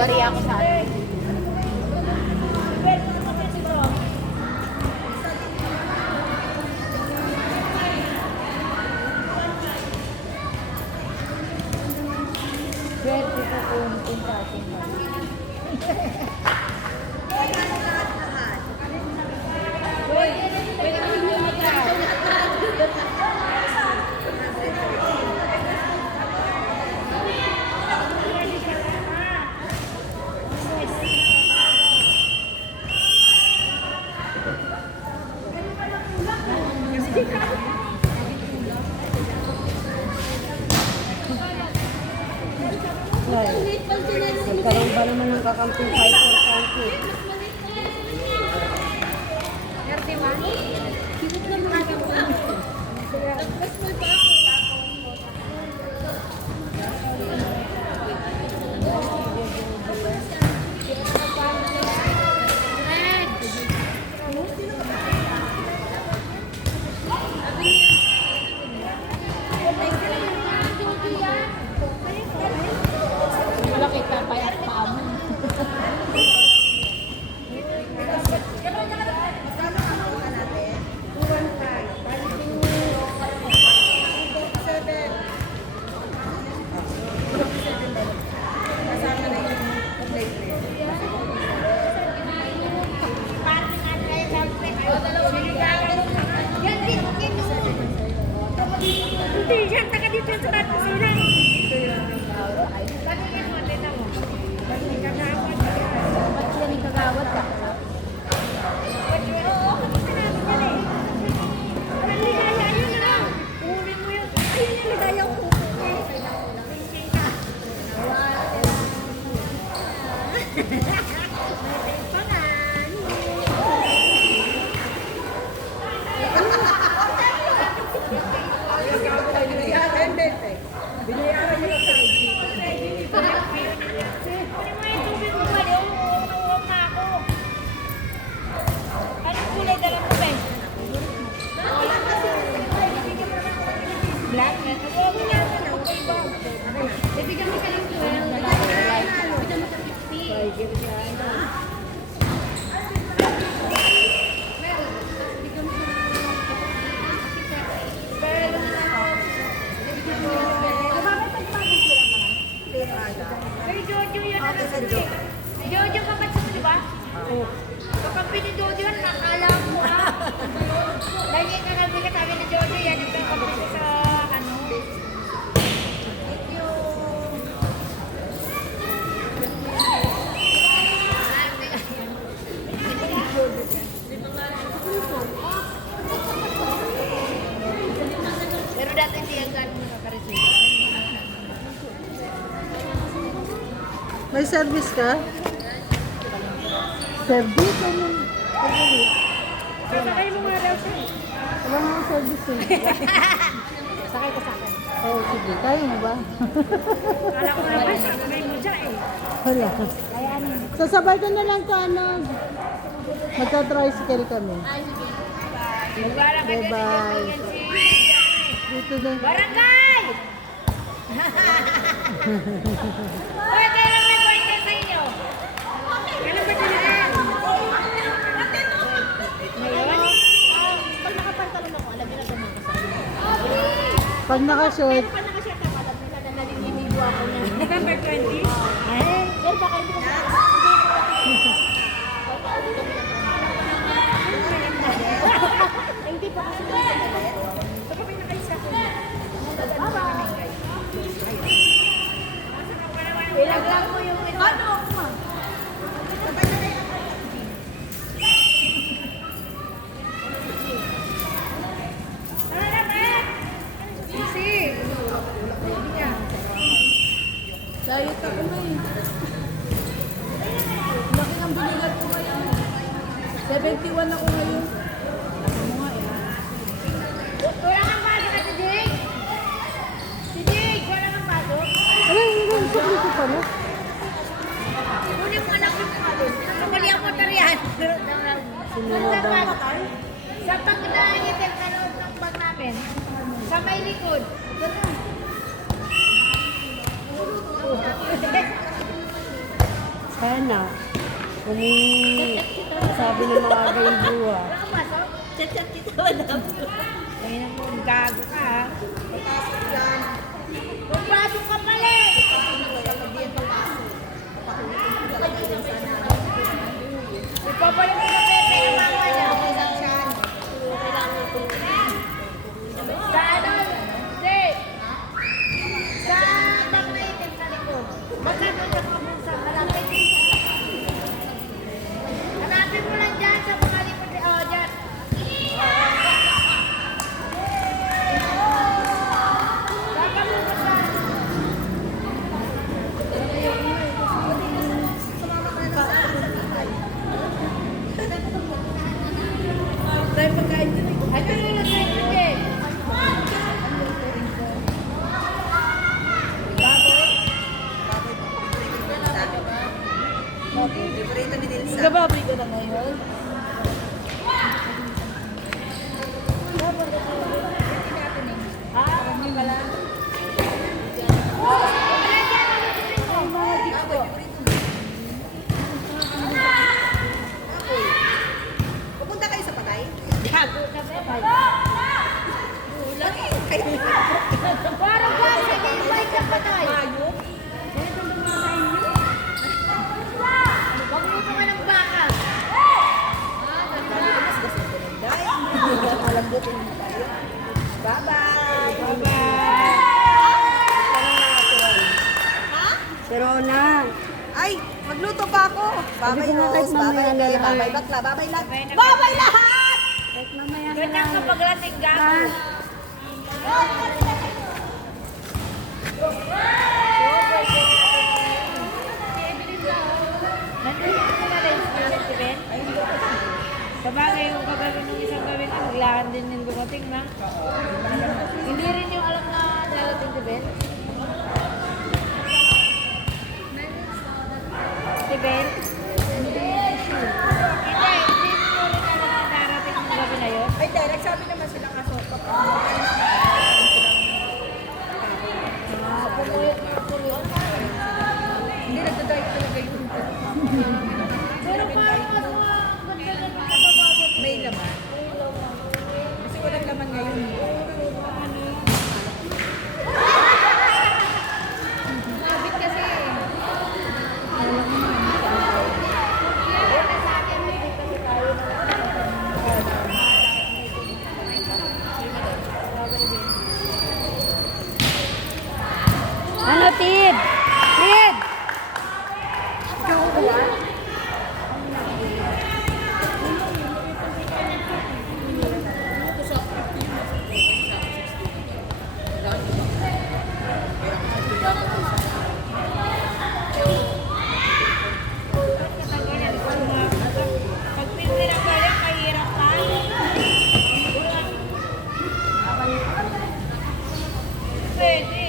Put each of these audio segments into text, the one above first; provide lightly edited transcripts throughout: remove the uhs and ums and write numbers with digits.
bariya ako sa atin. Swerte ko kung punta ating Nagkaroon ba naman ng kakamping 5 for country? 31? Higit na mga malaki ka pa at paamo. Hindi, yan, taga dito sa bato sila. Ba't sila may kagawad ka? Oo, kasi sinabi niya na eh. Walang ligaya, yun na. Uwi mo yun. Ayun yung ligaya ko. Pinsing ka. Black? Oo, wala ka na. Okay ba? Ibigyan mo siya ng 12. Ibigyan mo siya 50. Kay Jojo yan. Jojo kapatid mo, di ba? Oo. Kapatid ni Jojo yan, nakala mo lagi ka nabili ka sabi ni Jojo yan. Ito yung kapatid sa ano. Thank you. Pero dati hindi yan gano'n nakaka-receive. May service ka? Service? Ano? Sasakay mo nga daw siya. Wala nga service eh. Sakay ka sa akin. Oh, sige. Kaya mo ba? Kala ko naman, sasakay mo siya eh. Wala. Sasabay ko na lang ko ano. Magka-tricycle kami. Wala ka dyan. Bye-bye. Dito na. Barangay! Uy, kailan may birthday sa inyo? Kailan ba dyan? Ngayon? Pag nakapantalon ako, alam nila ganun ka sa akin. Pag naka-short, Pag nakashare ako, alam nila na nalilimigo ako niya. November 20? Pero baka hindi ko hindi pa kasi Sa kami nakaisa ko. ilaglag mo yung ito. Ano ako ma? Tara na, Pet! Easy! Diet ako na eh. Laki ng binigat ko ngayon. 71 ako ngayon. Ano nga eh. Wala kang pasok at si Jake? Si Jake, wala kang pasok? ano yung service ko pala? Kunin mo anak yung pasok. Nakabali ang motor yan. Sinunodan. Sa pagdaanin sa loob ng bag namin. Sa may likod. Kaya na. Sabi ng mga gaybuha. Chat-chat kita, madam. Ngayon mo, gago ka ha. Magpasok ka pala eh. Ipapalik mo na Pepe yung mama niya. Sa ano? Hindi. Sa bag na itim sa likod. Basta doon sa mga bulsa. Malapit. Hanapin mo lang dyan sa mga likod. Oh, dyan. Saka mo basta. Tayo pagkain din. Ay, pero yung nasa likod eh. Gababri ka na ngayon. Pupunta kayo sa patay? Gago na ba? Parang ba sa invite ka pa tayo? Magluto ka ng baka. Malambutin mo tayo. Bye-bye! Pero na. Ay, magluto pa ako. Babay Sabi ko nga kahit Rose, mamaya babay na Kay, lang. babay bakla, babay lahat. Babay lahat! Kahit mamaya na Ganyan lang. kapag lasing gago. Nandito ko na rin si Ben. Sabagay yung kagawin ng isang gawin na maglakad din yung dumating na. Hindi rin yung alam na darating si Ben. Si Ben? Hindi mo rin alam na darating yung gabi na yun. Ay, direct sabi naman sila kaso hindi nagdadrive talaga yun. Pero parang mas mga ganda-ganda na bababot. May laman. Kasi walang laman ngayon. Mabit kasi eh. Ano, Tid? Tid! Pag pinirang ka yan, mahirap ka. Pwede.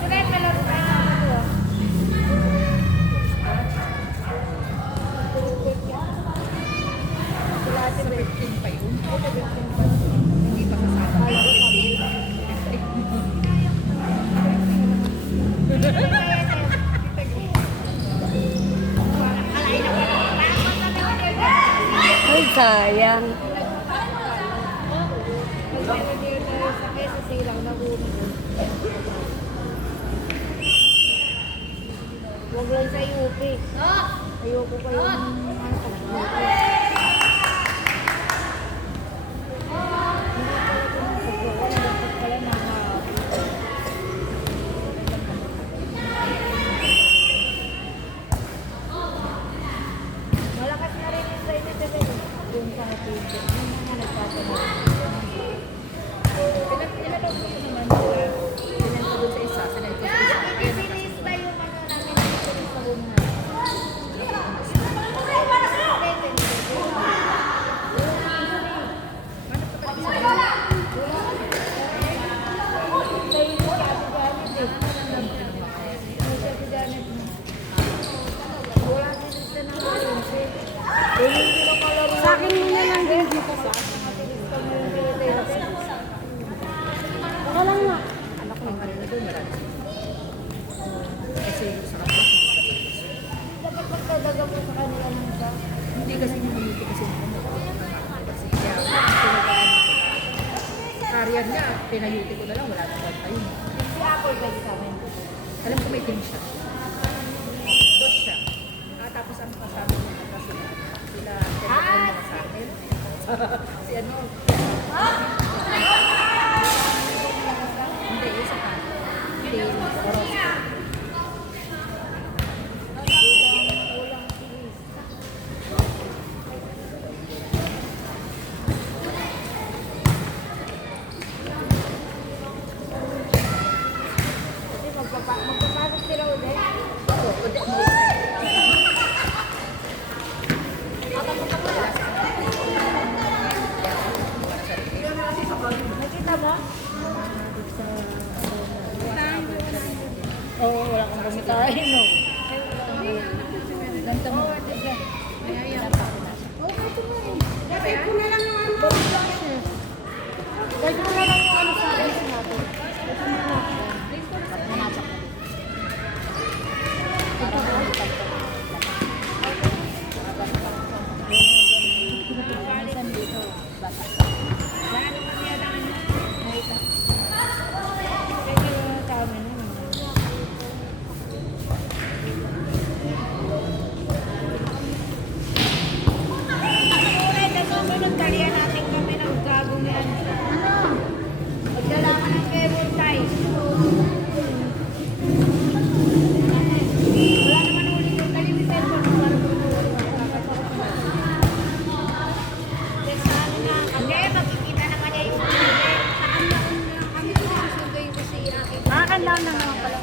Sige, palaro tayo ng ano. Ay, sayang. Huwag lang sa UP. Ayoko pa yung ano pag-UP. Malakas na rin yung train na tagal. Doon sa Hatinda. Yung mga nagtatanong. Pinapalog ko naman sila. Sinan ko doon sa isa. Sinan ko sa isa. Bibilis pa yung ano namin dito sa room na. niya, pinayuti ko na lang, wala na kwenta yun. Si Apple pwede sa amin. Alam ko may team siya. Dos siya. Tapos ang kasabi niya kasi sila Ah! na sa akin. Si ano? Hindi, isa pa. Team Orozco. Ulang tilis. Kasi magpapasok sila ulit. Ako, kundi mo. Nakita mo? Oo, wala kang rumitahin, no? Ganito mo. Kahit ko na lang yung ano. Kahit ko na lang yung ano sa akin natin. Magdala ka ng cable tie. Wala naman ulit yung talim yung cellphone mo para Hindi, makikita naman niya yung Akan lang na naman pala.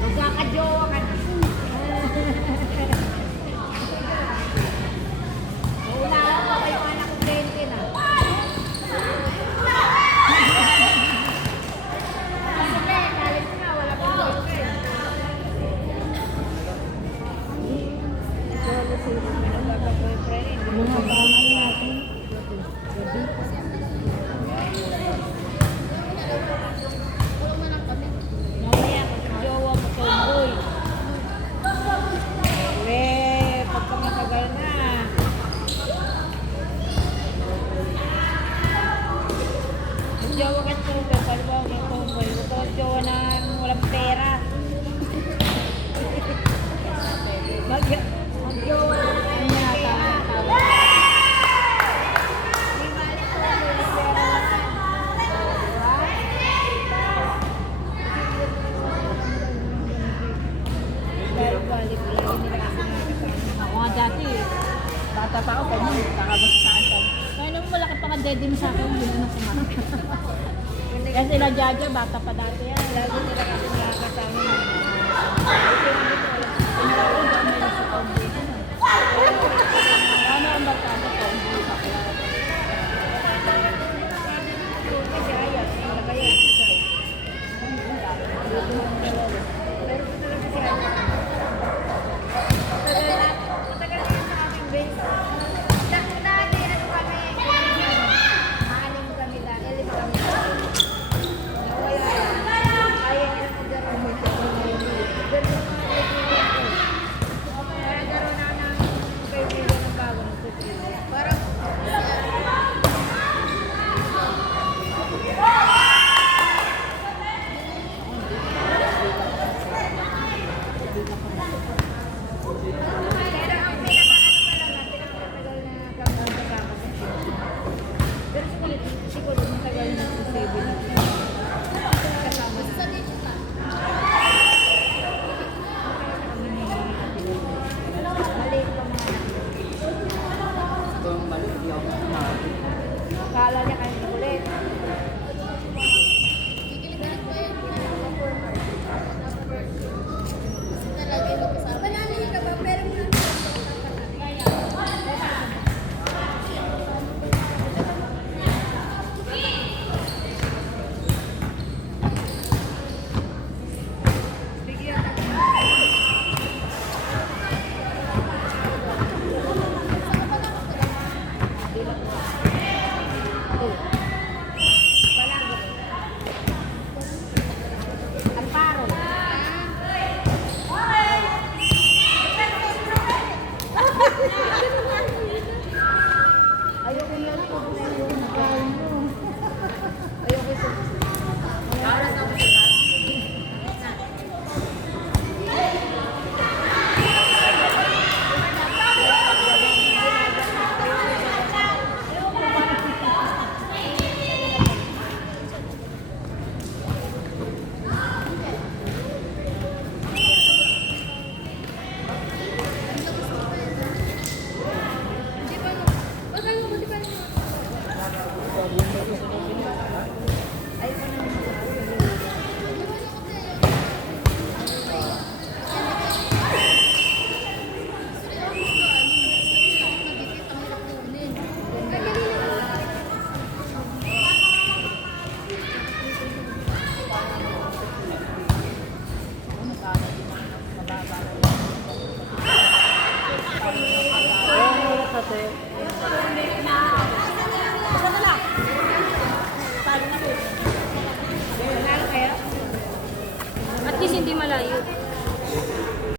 Magkakajowa ka na. Naunahan pa ba yung anak ko 20 na? Sige, galit na, wala pang boyfriend. Mga pangalan natin. Mamaya, magkajowa mo tomboy. Pagka matagal na. Magjowa ka tomboy, palibaw ka tomboy. Huwag ka magjowa na walang pera. Magjowa na walang pera. Di balik ko, walang pera lang. Dahil balik, lagi nila kasi nakakasama. Ako nga dati, bata pa ako, ganyan, kakabas sa akin. Kaya nung malaki pa ka daddy mo sa akin, hindi na kumakas. Kasi sila Jaja, bata pa dati yan. Lagi nila kasi nakakasama. Ano ang barkada ko? Hindi pa kaya. Kasi ayaw, wala kayo. Lolo.